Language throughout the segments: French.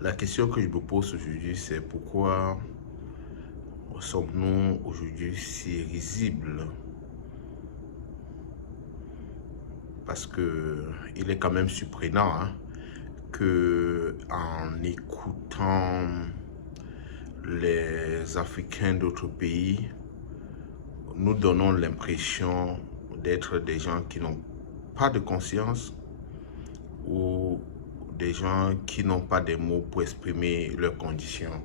La question que je me pose aujourd'hui, c'est pourquoi sommes-nous aujourd'hui si risibles? Parce que il est quand même surprenant que en écoutant les Africains d'autres pays, nous donnons l'impression d'être des gens qui n'ont pas de conscience ou des gens qui n'ont pas des mots pour exprimer leurs conditions.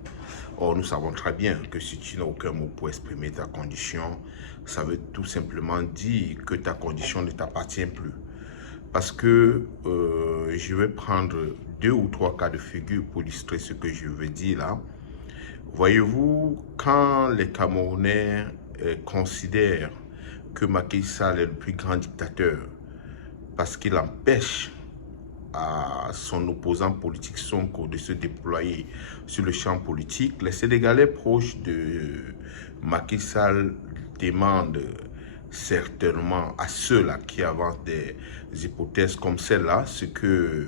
Or, nous savons très bien que si tu n'as aucun mot pour exprimer ta condition, ça veut tout simplement dire que ta condition ne t'appartient plus. Parce que je vais prendre 2 ou 3 cas de figure pour illustrer ce que je veux dire là. Voyez-vous, quand les Camerounais considèrent que Macky Sall est le plus grand dictateur parce qu'il empêche à son opposant politique Sonko de se déployer sur le champ politique, les Sénégalais proches de Macky Sall demandent certainement à ceux-là qui avancent des hypothèses comme celle-là, ce que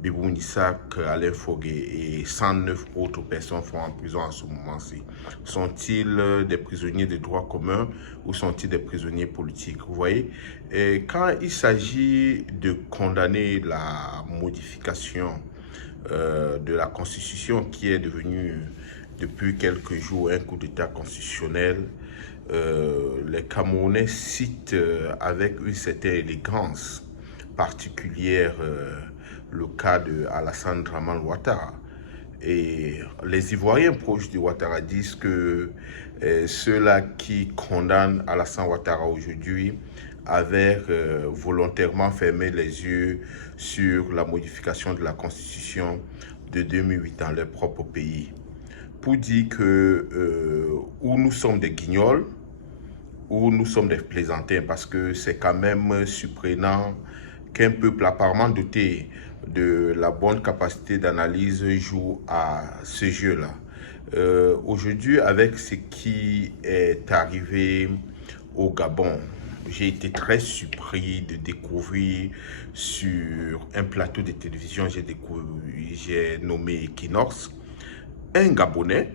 Bibou Nissak, Alain Fogué et 109 autres personnes font en prison en ce moment-ci. Sont-ils des prisonniers de droit commun ou sont-ils des prisonniers politiques? Vous voyez, et quand il s'agit de condamner la modification de la Constitution qui est devenue depuis quelques jours un coup d'État constitutionnel, les Camerounais citent avec une certaine élégance particulière le cas de Alassane Draman Ouattara. Et les Ivoiriens proches de Ouattara disent que ceux-là qui condamnent Alassane Ouattara aujourd'hui avaient volontairement fermé les yeux sur la modification de la Constitution de 2008 dans leur propre pays. Pour dire que où nous sommes des guignols, où nous sommes des plaisantins, parce que c'est quand même surprenant qu'un peuple apparemment doté de la bonne capacité d'analyse joue à ce jeu-là. Aujourd'hui, avec ce qui est arrivé au Gabon, j'ai été très surpris de découvrir sur un plateau de télévision, j'ai nommé Equinox, un Gabonais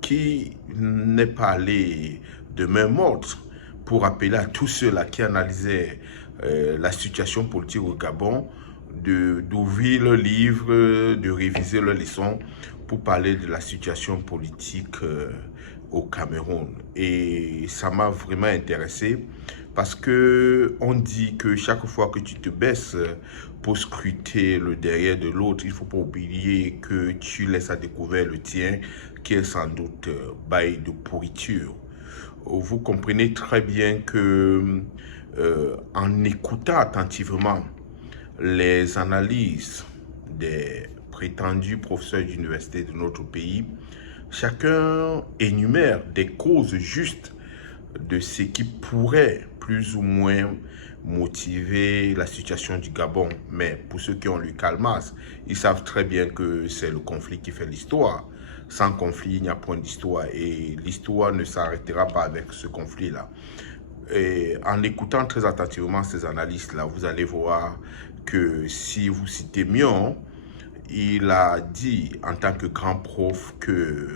qui n'est pas allé de main morte pour appeler à tous ceux-là qui analysaient la situation politique au Gabon d'ouvrir le livre, de réviser leurs leçons pour parler de la situation politique au Cameroun. Et ça m'a vraiment intéressé parce que on dit que chaque fois que tu te baisses pour scruter le derrière de l'autre, il ne faut pas oublier que tu laisses à découvert le tien qui est sans doute bail de pourriture. Vous comprenez très bien que en écoutant attentivement les analyses des prétendus professeurs d'université de notre pays, chacun énumère des causes justes de ce qui pourrait plus ou moins motiver la situation du Gabon. Mais pour ceux qui ont lu Karl Marx, ils savent très bien que c'est le conflit qui fait l'histoire. Sans conflit, il n'y a point d'histoire et l'histoire ne s'arrêtera pas avec ce conflit-là. Et en écoutant très attentivement ces analystes-là, vous allez voir que si vous citez Mion, il a dit en tant que grand prof que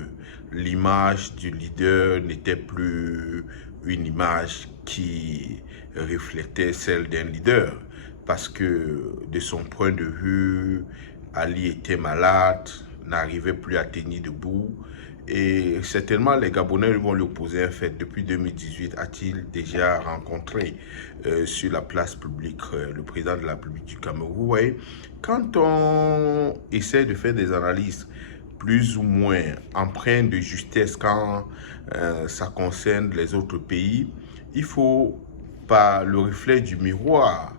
l'image du leader n'était plus une image qui reflétait celle d'un leader. Parce que de son point de vue, Ali était malade, n'arrivait plus à tenir debout. Et certainement, les Gabonais vont lui opposer un fait. Depuis 2018, a-t-il déjà rencontré sur la place publique le président de la République du Cameroun? Vous voyez, quand on essaie de faire des analyses plus ou moins empreintes de justesse quand ça concerne les autres pays, il faut, par le reflet du miroir,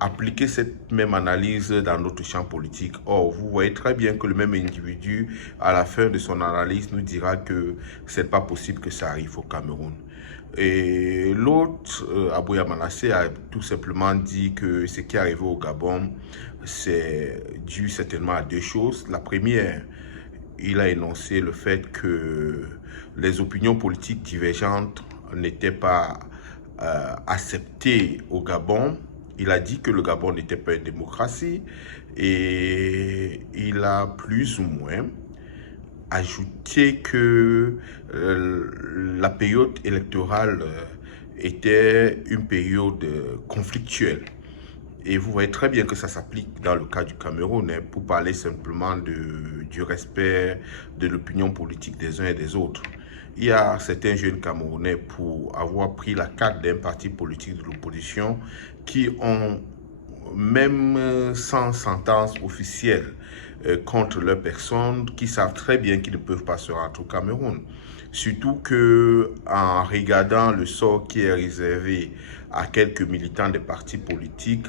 appliquer cette même analyse dans notre champ politique. Or, vous voyez très bien que le même individu, à la fin de son analyse, nous dira que ce n'est pas possible que ça arrive au Cameroun. Et l'autre, Abouya Manasseh, a tout simplement dit que ce qui est arrivé au Gabon, c'est dû certainement à 2 choses. La première, il a énoncé le fait que les opinions politiques divergentes n'étaient pas acceptées au Gabon Il a dit que le Gabon n'était pas une démocratie et il a plus ou moins ajouté que la période électorale était une période conflictuelle. Et vous voyez très bien que ça s'applique dans le cas du Cameroun, hein, pour parler simplement du respect de l'opinion politique des uns et des autres. Il y a certains jeunes Camerounais, pour avoir pris la carte d'un parti politique de l'opposition, qui ont, même sans sentence officielle contre leur personne, qui savent très bien qu'ils ne peuvent pas se rendre au Cameroun. Surtout qu'en regardant le sort qui est réservé à quelques militants des partis politiques,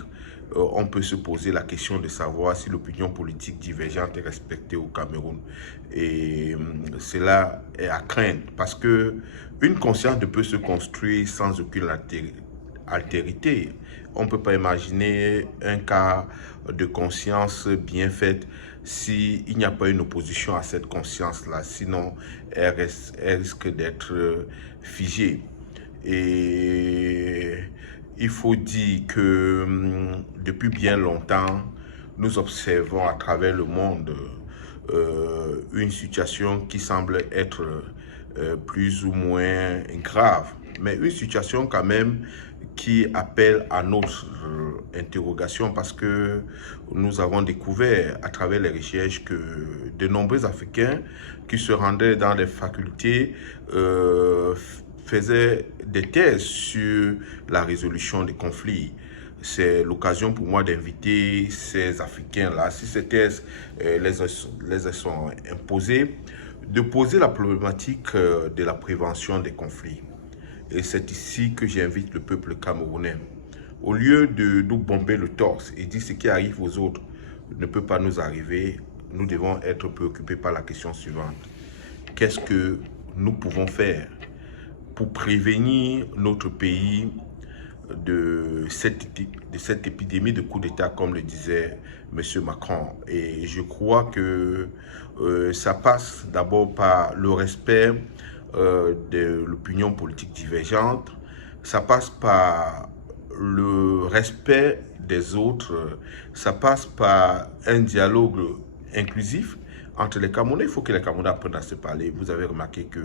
on peut se poser la question de savoir si l'opinion politique divergente est respectée au Cameroun. Et cela est à craindre parce que une conscience ne peut se construire sans aucune altérité. On ne peut pas imaginer un cas de conscience bien faite s'il n'y a pas une opposition à cette conscience-là. Sinon, elle risque d'être figée. Et il faut dire que depuis bien longtemps, nous observons à travers le monde une situation qui semble être plus ou moins grave, mais une situation quand même qui appelle à notre interrogation parce que nous avons découvert à travers les recherches que de nombreux Africains qui se rendaient dans les facultés faisaient des thèses sur la résolution des conflits. C'est l'occasion pour moi d'inviter ces Africains-là, si ces thèses les sont imposées, de poser la problématique de la prévention des conflits. Et c'est ici que j'invite le peuple camerounais. Au lieu de nous bomber le torse et dire ce qui arrive aux autres ne peut pas nous arriver, nous devons être préoccupés par la question suivante. Qu'est-ce que nous pouvons faire pour prévenir notre pays de cette épidémie de coup d'État, comme le disait M. Macron? Et je crois que ça passe d'abord par le respect de l'opinion politique divergente, ça passe par le respect des autres, ça passe par un dialogue inclusif entre les Camerounais. Il faut que les Camerounais apprennent à se parler. Vous avez remarqué que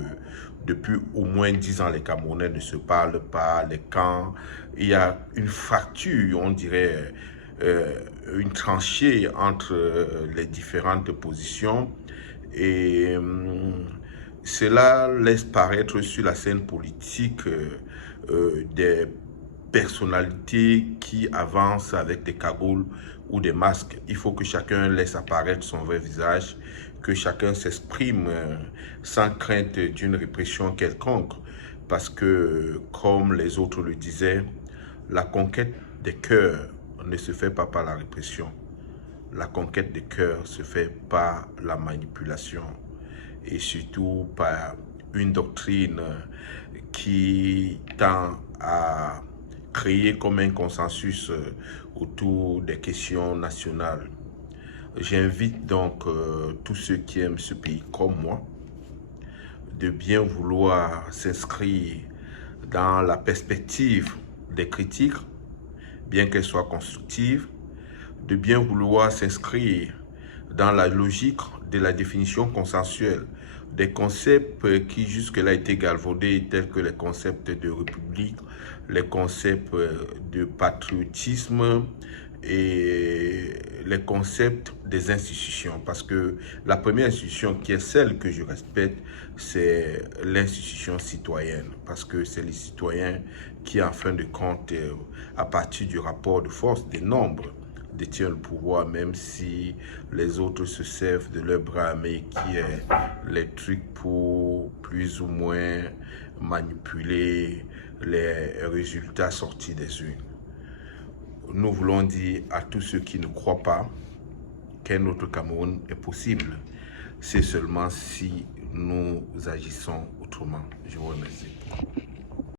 depuis au moins 10 ans, les Camerounais ne se parlent pas. Les camps, il y a une fracture, on dirait, une tranchée entre les différentes positions. Et cela laisse paraître sur la scène politique des personnalités qui avancent avec des cagoules ou des masques. Il faut que chacun laisse apparaître son vrai visage, que chacun s'exprime sans crainte d'une répression quelconque. Parce que, comme les autres le disaient, la conquête des cœurs ne se fait pas par la répression. La conquête des cœurs se fait par la manipulation et surtout par une doctrine qui tend à créer comme un consensus autour des questions nationales. J'invite donc tous ceux qui aiment ce pays comme moi de bien vouloir s'inscrire dans la perspective des critiques, bien qu'elles soient constructives, de bien vouloir s'inscrire dans la logique de la définition consensuelle des concepts qui jusque-là étaient galvaudés, tels que les concepts de république, les concepts de patriotisme et les concepts des institutions. Parce que la première institution qui est celle que je respecte, c'est l'institution citoyenne. Parce que c'est les citoyens qui, en fin de compte, à partir du rapport de force des nombres, détient le pouvoir, même si les autres se servent de leur bras armé qui est les trucs pour plus ou moins manipuler les résultats sortis des urnes. Nous voulons dire à tous ceux qui ne croient pas qu'un autre Cameroun est possible. C'est seulement si nous agissons autrement. Je vous remercie.